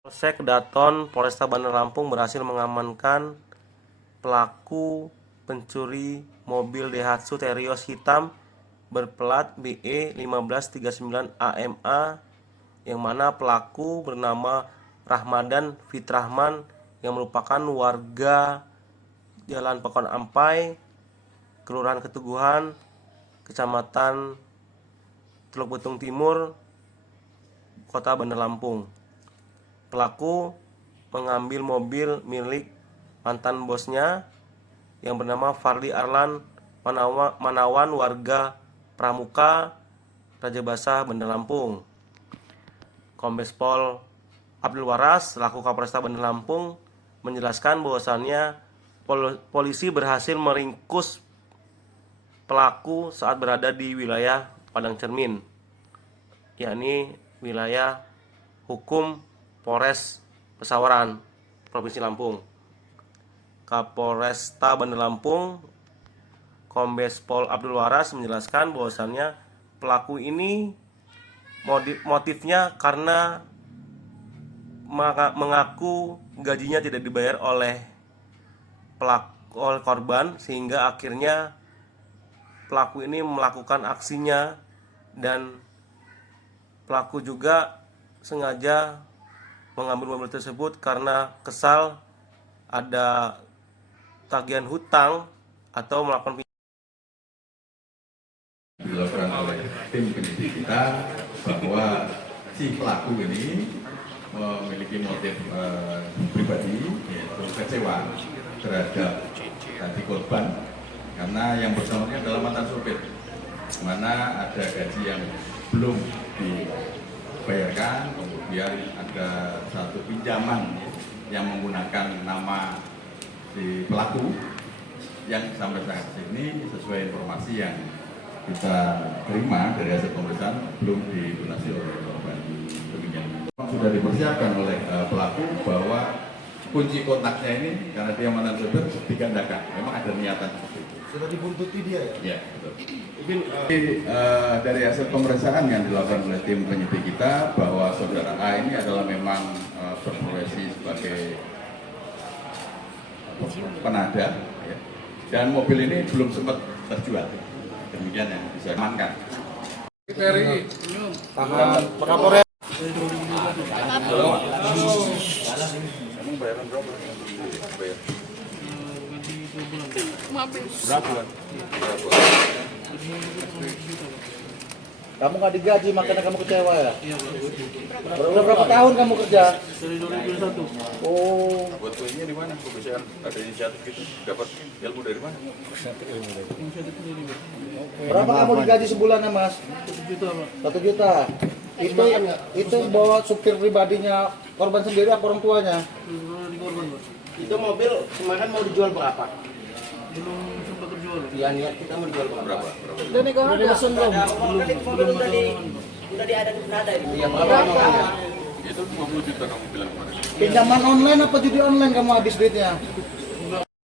Polsek Daton Polresta Bandar Lampung berhasil mengamankan pelaku pencuri mobil Daihatsu Terios hitam berplat BE 1539 AMA, yang mana pelaku bernama Rahmadan Fitrahman yang merupakan warga Jalan Pekon Ampai, Kelurahan Keteguhan, Kecamatan Teluk Betung Timur, Kota Bandar Lampung. Pelaku mengambil mobil milik mantan bosnya yang bernama Farli Arlan Manawan, warga Pramuka, Raja Basah, Bandar Lampung. Kombes Pol Abdul Waras selaku Kapolresta Bandar Lampung menjelaskan bahwasannya polisi berhasil meringkus pelaku saat berada di wilayah Padang Cermin, yakni wilayah hukum Polres Pesawaran, Provinsi Lampung. Kapolresta Bandar Lampung, Kombes Pol Abdul Waras menjelaskan bahwasannya pelaku ini motifnya karena mengaku gajinya tidak dibayar oleh korban, sehingga akhirnya pelaku ini melakukan aksinya, dan pelaku juga sengaja mengambil mobil tersebut karena kesal ada tagihan hutang atau melakukan dilakukan oleh tim penyidik kita bahwa si pelaku ini memiliki motif pribadi, yaitu kecewa terhadap tadi korban karena yang bersangkutan adalah mantan sopir, mana ada gaji yang belum dibayarkan, kemudian ada satu pinjaman yang menggunakan nama si pelaku yang sampai saat ini sesuai informasi yang kita terima dari hasil pemeriksaan belum dilunasi oleh korban. Demikian sudah dipersiapkan oleh pelaku bahwa kunci kontaknya ini karena dia mantan sopir digandakan. Memang ada niatan seperti itu. Sudah dibuntuti dia ya? Ya, betul. Mungkin dari hasil pemeriksaan yang dilakukan oleh tim penyidik kita bahwa saudara A ini adalah memang berprofesi sebagai penada, ya. Dan mobil ini belum sempat terjual. Demikian yang bisa diamankan. Dari tahan Kapolres. Kamu bayaran berapa? Bayar. Berapa? Kamu nggak digaji makanya kamu kecewa ya? Iya. Udah berapa tahun kamu kerja? Dari 2021. Oh. Buat kuenya di mana? Kok bisa ada inisiatif gitu? Dapat ilmu dari mana? Inisiatif sendiri, Pak. Berapa kamu digaji sebulannya, Mas? 1 juta, Pak. 1 juta. Itu bawa supir pribadinya korban sendiri apa orang tuanya? Di korban, Pak. Itu mobil kemarin mau dijual berapa? Belum sempat terjual. Ya niat kita mau dijual berapa? Berapa? Udah dipesan belum? Mobil udah ada itu. Iya, Itu 50 juta kamu bilang kemarin. Pinjaman online apa judi online kamu habis duitnya?